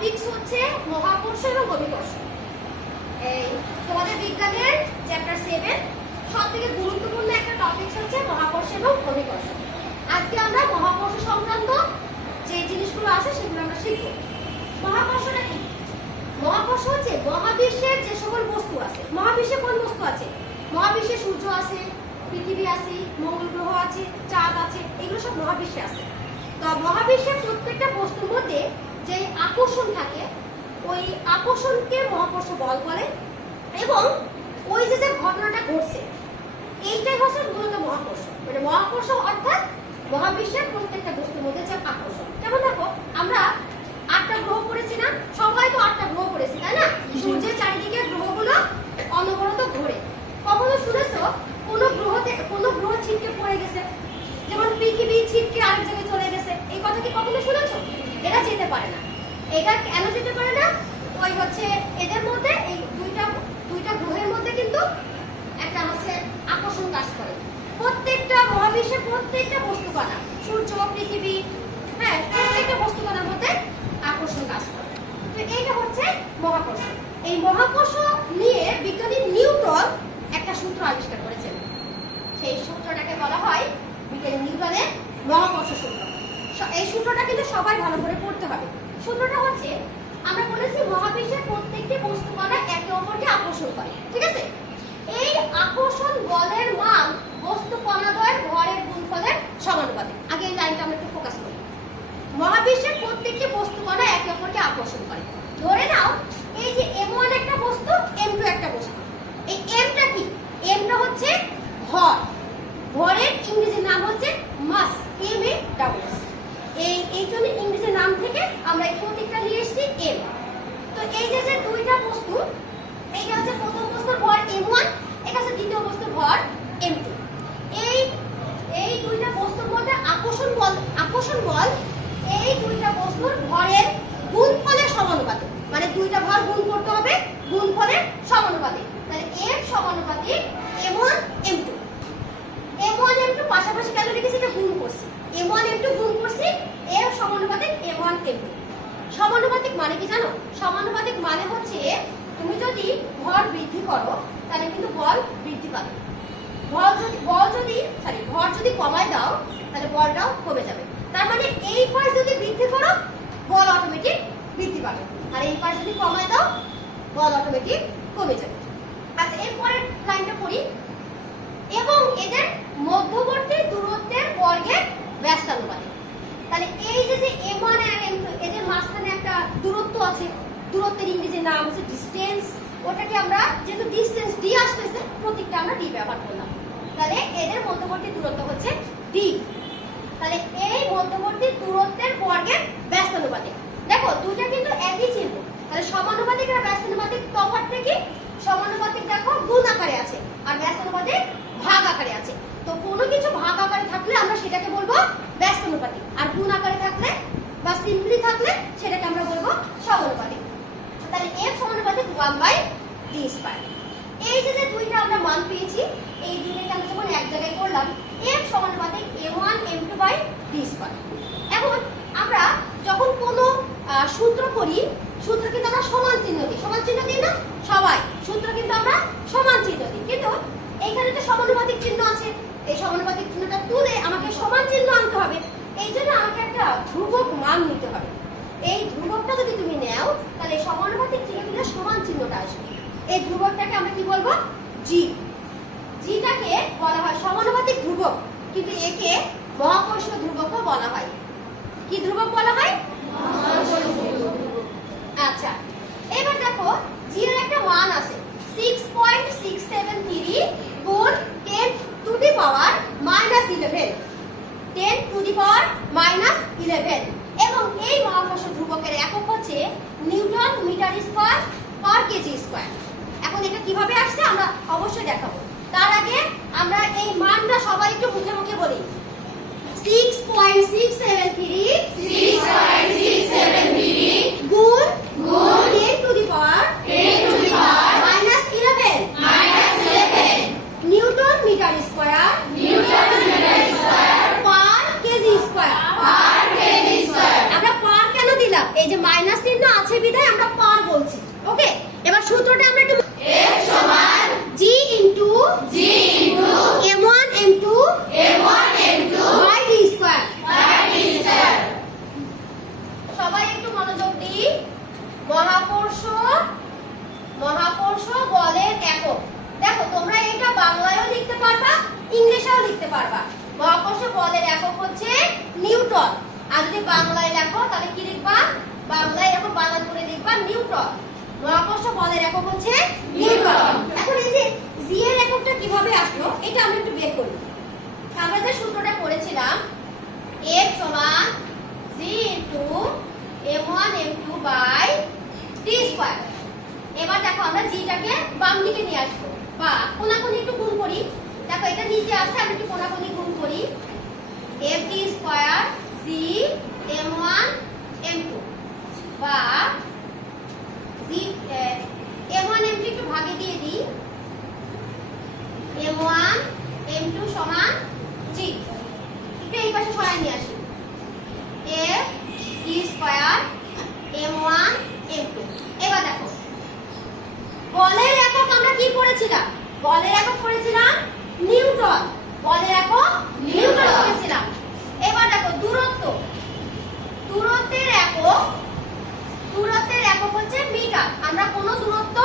Topics হচ্ছে মহাকর্ষ এবং অভিকর্ষ। এই তোমাদের বিজ্ঞানের চ্যাপ্টার 7 সবথেকে গুরুত্বপূর্ণ একটা টপিকস হচ্ছে মহাকর্ষ এবং অভিকর্ষ। আজকে আমরা মহাকর্ষ সংক্রান্ত যে জিনিসগুলো আছে সেগুলো আমরা শিখব। মহাকর্ষটা কি? মহাকর্ষ হচ্ছে মহাবিশ্বের যে সকল বস্তু আছে। মহাবিশ্বে কোন বস্তু আছে? মহাবিশ্বে সূর্য আছে, পৃথিবী আছে, মঙ্গল গ্রহ আছে, চাঁদ আছে, এগুলো সব মহাবিশ্বে আছে। তো মহাবিশ্বের প্রত্যেকটা বস্তুর মধ্যে যে আকর্ষণ থাকে ওই আকর্ষণকে মহাকর্ষ বল বলে, এবং ওই যে ঘটনাটা ঘটছে এইটাই হচ্ছে মূলত মহাকর্ষ। মানে মহাকর্ষ অর্থাৎ মহাবিশ্বের প্রত্যেকটা বস্তুর মধ্যে যে আকর্ষণ। যেমন দেখো, আমরা 8টা গ্রহ পড়েছি না? সবাই তো 8টা গ্রহ পড়েছি, তাই না? সূর্যের চারিদিকে গ্রহগুলো অনবরত ঘোরে। কখনো শুনেছো কোনো গ্রহ ছিটকে পড়ে গেছে? যেমন পৃথিবী ছিটকে আরেক জায়গায় চলে গেছে, এই কথা কি কখনো শুনেছো? এরা যেতে পারে না। এটা কেন যেতে পারে না? ওই হচ্ছে এদের মধ্যে এই দুইটা গ্রহের মধ্যে কিন্তু একটা হচ্ছে আকর্ষণ কাজ করে। প্রত্যেকটা মহাবিশ্বের প্রত্যেকটা বস্তুকণা, সূর্য, পৃথিবী, হ্যাঁ, প্রত্যেকটা বস্তুকণার মধ্যে আকর্ষণ কাজ করে। তো এইটা হচ্ছে মহাকর্ষ। এই মহাকর্ষ নিয়ে বিজ্ঞানী নিউটন একটা সূত্র আবিষ্কার করেছেন। সেই সূত্রটাকে বলা হয় বিজ্ঞানী নিউটনের মহাকর্ষ সূত্র। এই সূত্রটা কিন্তু সবাই ভালো করে পড়তে হবে। সূত্রটা হচ্ছে, আমরা বলেছি মহাবিশ্বের প্রত্যেকটি বস্তুকণা একে অপরকে আকর্ষণ করে, ঠিক আছে? এই আকর্ষণ বলের মান বস্তুকণাদ্বয়ের ভরের গুণফলের সমানুপাতিক। আগে এই লাইনটা আমরা একটু ফোকাস করি। মহাবিশ্বের প্রত্যেকটি বস্তুকণা একে অপরকে আকর্ষণ করে। ধরে নাও এই যে m1 একটা বস্তু, m2 একটা বস্তু। এই mটা কি? mটা হচ্ছে ভর। ভরের ইংরেজি নাম হচ্ছে মাস, m-a-s। এই জন্য ইংরেজি নাম থেকে আমরা এই প্রতীকটা নিয়ে এসেছি m। তো এই যে দুইটা বস্তু, এইটা হচ্ছে প্রথম বস্তুর ভর m1, এটা হচ্ছে দ্বিতীয় বস্তুর ভর m2। এই দুইটা বস্তুর মধ্যে আকর্ষণ বল এই দুইটা বস্তুর ভরের গুণফলের সমানুপাতিক। মানে দুইটা ভর গুণ করতে হবে, গুণফলের সমানুপাতিক। তাহলে m সমানুপাতিক m1 m2। m1 m2 পাশাপাশি কেন লিখেছি? এটা গুণ করছি। m1 m2 গুণ করছি, m সমানুপাতিক m1 m2। সমানুপাতিক মানে কি জানো? সমানুপাতিক মানে হচ্ছে তুমি যদি ভর বৃদ্ধি করো তাহলে কিন্তু বল বৃদ্ধি পাবে। ভর যদি কমায় দাও তাহলে বলটাও কমে যাবে। তার মানে এই পাশ যদি বৃদ্ধি করো বল অটোমেটিক বৃদ্ধি পাবে, আর এই পাশ যদি কমায় দাও বল অটোমেটিক কমে যাবে। আচ্ছা, এরপরের লাইনটা পড়ি। এবং এদের মধ্যবর্তী দূরত্বের বর্গের ব্যস্তানুপাতিক। তাহলে এই যে m1 আর m2 এদের মাঝখানে একটা দূরত্ব আছে, দূরত্বের ইংরেজি নাম হচ্ছে ডিসটেন্স। ওটাকে আমরা যেহেতু ডিসটেন্স d আসতেছে, প্রতীকটা আমরা d ব্যবহার করলাম। তাহলে এদের মধ্যবর্তী দূরত্ব হচ্ছে d। তাহলে এই মধ্যবর্তী দূরত্বের বর্গের ব্যস্তানুপাতিক। দেখো দুইটা কিন্তু একই চিহ্ন, তাহলে সমানুপাতিক আর ব্যস্তানুপাতিক তফাৎটা কি? সমানুপাতিক দেখো গুণ আকারে আছে, আর ব্যস্তানুপাতিক ভাগ আকারে আছে। তো কোনো কিছু ভাগ আকারে থাকলে আমরা সেটাকে বলবো ব্যস্তানুপাতিক, আর গুণ আকারে থাকলে বা সিম্পলি থাকলে সেটাকে আমরা বলবো সমানুপাতিক। তাহলে f সমানুপাতিক 1/d²। এই যে দুইটা আমরা মান পেয়েছি, এই দুইটাকে আমরা যখন এক জায়গায় করলাম, f সমানুপাতিক a1 m2/d²। এখন আমরা যখন কোনো সূত্র করি, সূত্র কিন্তু আমরা সমান চিহ্ন দিই। সমান চিহ্ন দিই না সবাই? সূত্র কিন্তু আমরা সমান চিহ্ন দিই, কিন্তু এইখানে তো সমানুপাতিক চিহ্ন আছে। এই সমানুপাতিক চিহ্নটা তুলে আমাকে সমান চিহ্ন আনতে হবে। এই জন্য আমাকে একটা ধ্রুবক মান নিতে হবে। এই ধ্রুবকটা যদি তুমি নাও তাহলে সমানুপাতিক চিহ্ন দিলে সমান চিহ্নটা আসবে। এই ধ্রুবকটাকে আমরা কি বলবো? g। gটাকে বলা হয় সমানুপাতিক ধ্রুবক, কিন্তু একে মহাকর্ষীয় ধ্রুবকও বলা হয়। কি ধ্রুবক বলা হয়? মহাকর্ষীয় ধ্রুবক। আচ্ছা, এবার দেখো g এর একটা মান আছে 6.673 গুণ 10 to the power -11। 10 to the power -11। এবং এই মহাকর্ষ ধ্রুবকের একক হচ্ছে newton metre square per kg square. এখন এটা কিভাবে আসছে আমরা অবশ্যই দেখাবো। তার আগে আমরা এই মানটা সবাই একটু মুখে মুখে বলি। 6.673 গুণ 10 to the power -11 newton metre square per kg square. আমরা পার কেন দিলাম? এই যে মাইনাস চিহ্ন আছে বিধায় আমরা পার বলছি। ওকে, এবার সূত্রটা আমরা একটু F সমান g into G into m1 m2 M1 M2 by d square. by D square। সবাই একটু মনোযোগ দিই। মহাকর্ষ বলের একক। দেখো তোমরা এটা বাংলায়ও লিখতে পারবা, ইংলিশেও লিখতে পারবা। মহাকর্ষ বলের একক হচ্ছে নিউটন। আর যদি বাংলায় লেখো তাহলে কি লিখবা? বাংলায় এরকম বানান করে লিখবা নিউটন। মহাকর্ষ বলের একক হচ্ছে নিউটন। এখন এই যে জি এর এককটা কিভাবে আসলো এটা আমরা একটু বের করি। আমরা যে সূত্রটা করেছিলাম F সমান g into m1 m2 by d square. এবার দেখো আমরা জিটাকে বাম দিকে নিয়ে আসবো বা কোনাকুনি একটু গুণ করি। দেখো এটা নিচে আছে, আমরা একটু কোনাকুনি গুণ করি। f d square g m1 m2 বা g m1 m2 একটু ভাগে দিয়ে দিই। m1 m2 সমান g। একটু এই পাশে সরাই নিয়ে আসি। f d square m1 m2। এবার দেখো বলের একক আমরা কি করেছিলাম? বলের একক করেছিলাম নিউটন। বলের একক নিউটন করেছিলাম। এবার দেখো দূরত্বের একক হচ্ছে মিটার। আমরা কোন দূরত্ব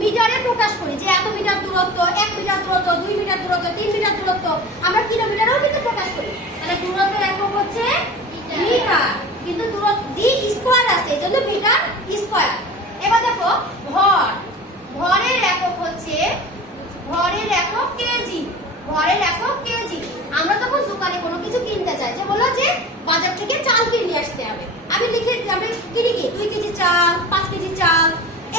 মিটারে প্রকাশ করি, যে এত মিটার দূরত্ব, 1 মিটার দূরত্ব, 2 মিটার দূরত্ব, 3 মিটার দূরত্ব, আমরা কিলোমিটারেও কিন্তু প্রকাশ করি। তাহলে দূরত্বের একক হচ্ছে মিটার, কিন্তু দূরত্ব ডি স্কয়ার আছে এজন্য মিটার স্কয়ার। এবার দেখো ভরের একক হচ্ছে কেজি। ভরের একক কেজি। আমরা যখন দোকানে কোনো কিছু কিনতে যাই, যে বলো যে বাজার থেকে চাল কিনে নিয়ে আসতে হবে, আমি কিনি কি 2 কেজি চাল, 5 কেজি চাল।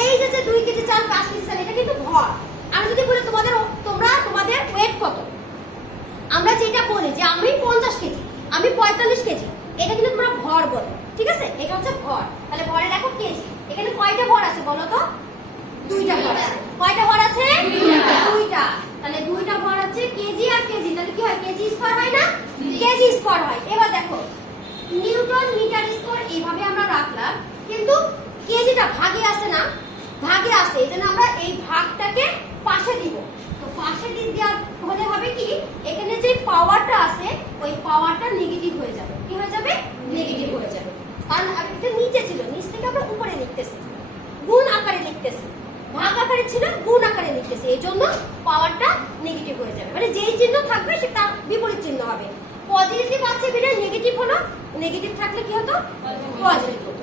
এই যে 2 কেজি চাল, 5 কেজি চাল, এটা কিন্তু ভর। আমি যদি বলি তোমাদের ওয়েট কত, আমরা যেটা বলি যে আমি 50 কেজি, আমি 45 কেজি, এটা কিন্তু তোমরা ভর বলো। ঠিক আছে, এটা হচ্ছে ভর। তাহলে ভরের একক কেজি। এখানে কয়টা ভর আছে বলো তো? 2টা ভর আছে। কয়টা ভর আছে? 2টা। তাহলে 2টা ভর আছে কেজি আর কেজি, তাহলে কি হয়? কেজি স্কয়ার হয় না? কেজি স্কয়ার হয়। এবার দেখো নিউটন মিটার স্কয়ার এইভাবে আমরা রাখলাম, কিন্তু কেজিটা ভাগে আছে না? ভাগে আছে, এজন্য আমরা এই ভাগটাকে পাশে দিব। তো পাশে দেওয়া হলে হবে কি, এখানে যে পাওয়ারটা আছে ওই পাওয়ারটা নেগেটিভ হয়ে যাবে। কি হয়ে যাবে? নেগেটিভ হয়ে যাবে। কারণ এটা নিচে ছিল, নিচ থেকে আমরা উপরে লিখতেছি, গুণ আকারে লিখতেছি। ভাগ আকারে ছিল, গুণ আকারে লিখতেছি, এই জন্য পাওয়ারটা নেগেটিভ হয়ে যাবে। মানে যেই চিহ্ন থাকবে সেটা বিপরীত চিহ্ন হবে। পজিটিভ আছে বিটা নেগেটিভ হলো, নেগেটিভ থাকলে কি হতো? পজিটিভ হতো।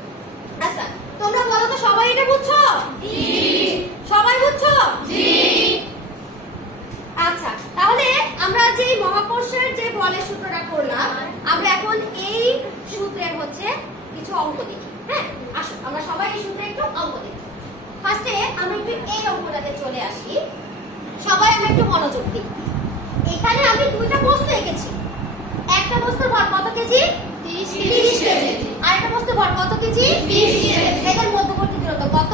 আচ্ছা তোমরা বলো তো সবাই এটা বুঝছো? জি। সবাই বুঝছো? জি। আচ্ছা তাহলে আমরা যে মহাকর্ষের যে বলের সূত্রটা করলাম, আমরা এখন এই সূত্রের হচ্ছে কিছু অঙ্ক দেখি। হ্যাঁ আসো আমরা সবাই এই সূত্রে একটু অঙ্ক দেখি। ফার্স্টে আমরা একটু এই অঙ্কটাতে চলে আসি। সবাই আমরা একটু মনোযোগ দিই। এখানে আমি 2টা বস্তু এঁকেছি। একটা বস্তুর ভর কত কেজি? 30 কেজি। আর একটা বস্তুর ভর কত কেজি? 20 কেজি। এদের মধ্যবর্তী দূরত্ব কত?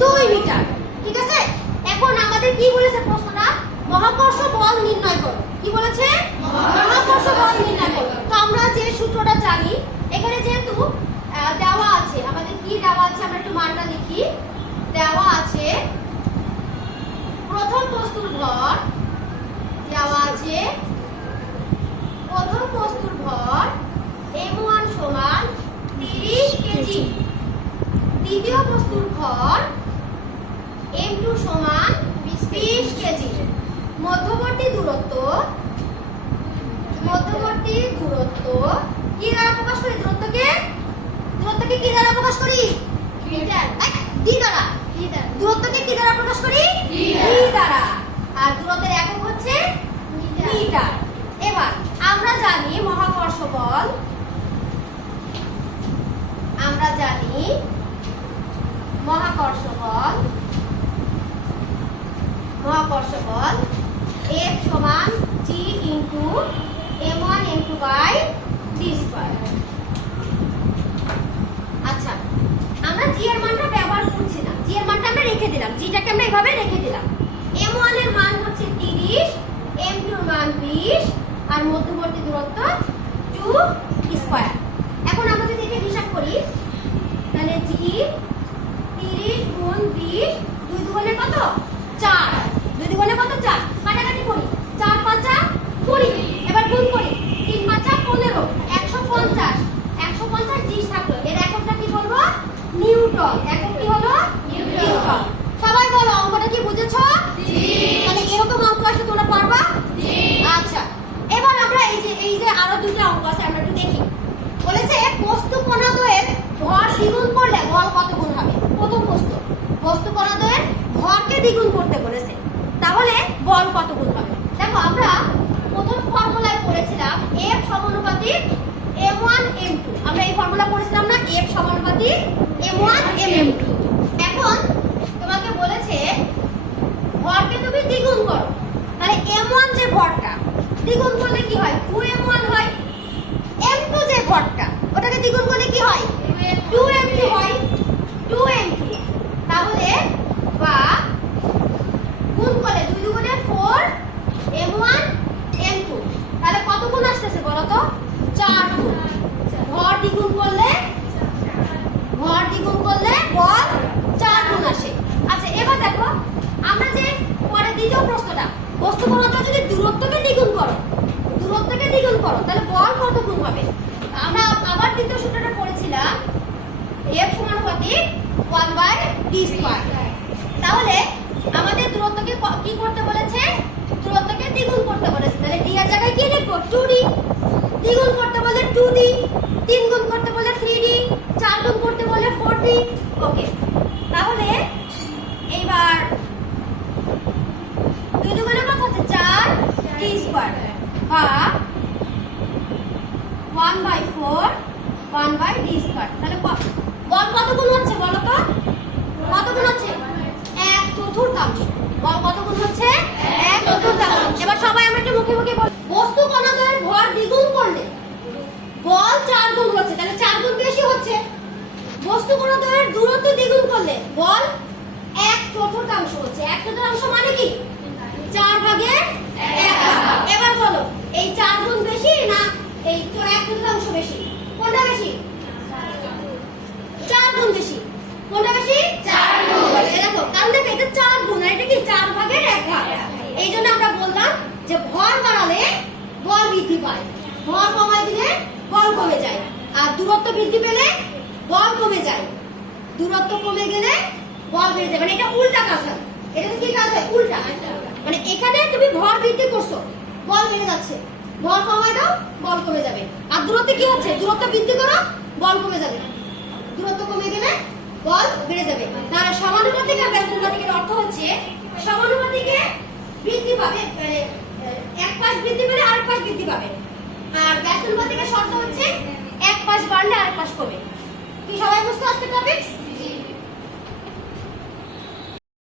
2 মিটার। ঠিক আছে, এখন আমাদের কি বলেছে প্রশ্নটা? মহাকর্ষ বল নির্ণয় করো। কি বলেছে? মহাকর্ষ বল নির্ণয় করো। তো আমরা যে সূত্রটা জানি, এখানে যেহেতু দেওয়া আছে, আমাদের কি দেওয়া আছে আমরা একটু মানটা লিখি। দেওয়া আছে প্রথম বস্তুর ভর, দেওয়া আছে প্রথম বস্তুর ভর m1 সমান 30 কেজি। দ্বিতীয় বস্তুর ভর m2 সমান 20 কেজি। মধ্যবর্তী দূরত্ব কি দ্বারা প্রকাশ করি? দূরত্বকে কি দ্বারা প্রকাশ করি? মিটার। ডি দ্বারা। দূরত্বকে কি দ্বারা প্রকাশ করি? ডি দ্বারা। আর দূরত্বের একক হচ্ছে মিটার। এবার আমরা জানি মহাকর্ষ বল, F সমান G into m1 m2 by d square. আচ্ছা আমরা g এর মানটা ব্যবহার করছি না, g এর মানটা আমরা রেখে দিলাম, g টাকে আমরা এভাবে রেখে দিলাম। m1 এর মান হচ্ছে 30, m2 এর মান 20 আর মধ্যবর্তী দূরত্ব 2 স্কয়ার। এখন আমরা যদি এটা হিসাব করি তাহলে g 30 গুণ 20, 2 দুগুণে কত? 4, 2 দুগুণে কত? 4, কাটাকাটি করি, 4 5 20, এবার গুণ করি, 3 5 15, 150, 150 30 থাকলো, এর এককটা কি বলবো? নিউটন। একক কি হলো? নিউটন। সবাই বলো অঙ্কটা কি বুঝেছো? তাহলে এরকম অঙ্ক আসলে তোমরা পারবা? আচ্ছা, এবার আমরা এই যে আরো দুটো অঙ্ক আছে, আমরা একটু দেখি। বলেছে বস্তু কণাদ্বয়ের ভর দ্বিগুণ করলে বল কত গুণ হবে? প্রথম বস্তু কণাদ্বয়ের ভরকে দ্বিগুণ করতে বলেছে, তাহলে বল কত গুণ হবে? দেখো আমরা প্রথম ফর্মুলায় পড়েছিলাম F সমানুপাতিক m1 m2, আমরা এই ফর্মুলা পড়েছিলাম না, F সমানুপাতিক m1 m2। এখন তোমাকে বলেছে ভরকে তুমি দ্বিগুণ করো, তাহলে m1 যে ভরটা দ্বিগুণ করলে কি হয়? 2m1 হয়। m2 যে ভরটা ওটাকে দ্বিগুণ করলে কি হয়? 2m2 হয়, 2m2। তাহলে বা গুণ করলে 2 দুগুণে 4 m1 m2, তাহলে কত গুণ আসতেছে বলো তো? 4 গুণ। ভর দ্বিগুণ করলে বল 4 গুণ আসে। আচ্ছা, এবার দেখো আমরা যে পরে দ্বিতীয় প্রশ্নটা, বস্তু কণাদ্বয় যদি দূরত্বকে দ্বিগুণ করো, তাহলে বল কত গুণ হবে? আমরা আবার দ্বিতীয় সূত্রটা পড়েছিলাম F সমানুপাতিক 1/d²। তাহলে আমাদের দূরত্বকে কি করতে বলেছে? দূরত্বকে দ্বিগুণ করতে বলেছে, তাহলে d এর জায়গায় কি লিখবো? 2d। দ্বিগুণ করতে বলে 2d, 3 গুণ করতে বলে 3d, 4 গুণ করতে বলে 4d। ওকে, তাহলে এইবার 2 দুগুণে কত হচ্ছে? 4d² বা 1/4 1/d²। তাহলে বল কত গুণ হচ্ছে বলো তো? কত গুণ হচ্ছে? 1/4। বল কত গুণ হচ্ছে? 1/4। এবার সবাই আমরা একটু মুখে মুখে বল। বস্তু কণাদ্বয়ের ভর দ্বিগুণ করলে বল 4 গুণ হচ্ছে, তাহলে 4 গুণ বেশি হচ্ছে। বস্তু কণাদ্বয়ের দূরত্ব দ্বিগুণ করলে বল 1/4 হচ্ছে। 1/4 মানে কি? 4/1। এবার বলো এই 4 গুণ বেশি না এই 1/4 বেশি? কোনটা বেশি? 4 গুণ বেশি। কোনটা বেশি? 4 গুণ। দেখো কারণ দেখো এটা 4 গুণ আর এটা কি 4/1 এই জন্য আমরা বললাম যে ভর বাড়ালে বল বৃদ্ধি পায়, ভর কমায় দিলে বল কমে যায়, আর দূরত্ব বৃদ্ধি পেলে বল কমে যায়। দূরত্ব কমে গেলে বল বেড়ে যায়, মানে এটা উল্টা কাজ হয়। এটা কি কাজ হয়? উল্টা। মানে এখানে তুমি ভর বৃদ্ধি করছো, বল বেড়ে যাচ্ছে, ভর কমায় দাও বল কমে যাবে। আর দূরত্ব কি হচ্ছে? দূরত্ব বৃদ্ধি করো বল কমে যাবে, দূরত্ব কমে গেলে বল বেড়ে যাবে। তাহলে সমানুপাতিক আর ব্যস্তানুপাতিকের অর্থ হচ্ছে সমানুপাতিকে বৃদ্ধি পাবে, এক পাশ বৃদ্ধি পেলে আরেক পাশ বৃদ্ধি পাবে, আর ব্যস্তানুপাতিকের শর্ত হচ্ছে এক পাশ বাড়লে আরেক পাশ কমে। কি সবাই বুঝতে পারছো টপিকস?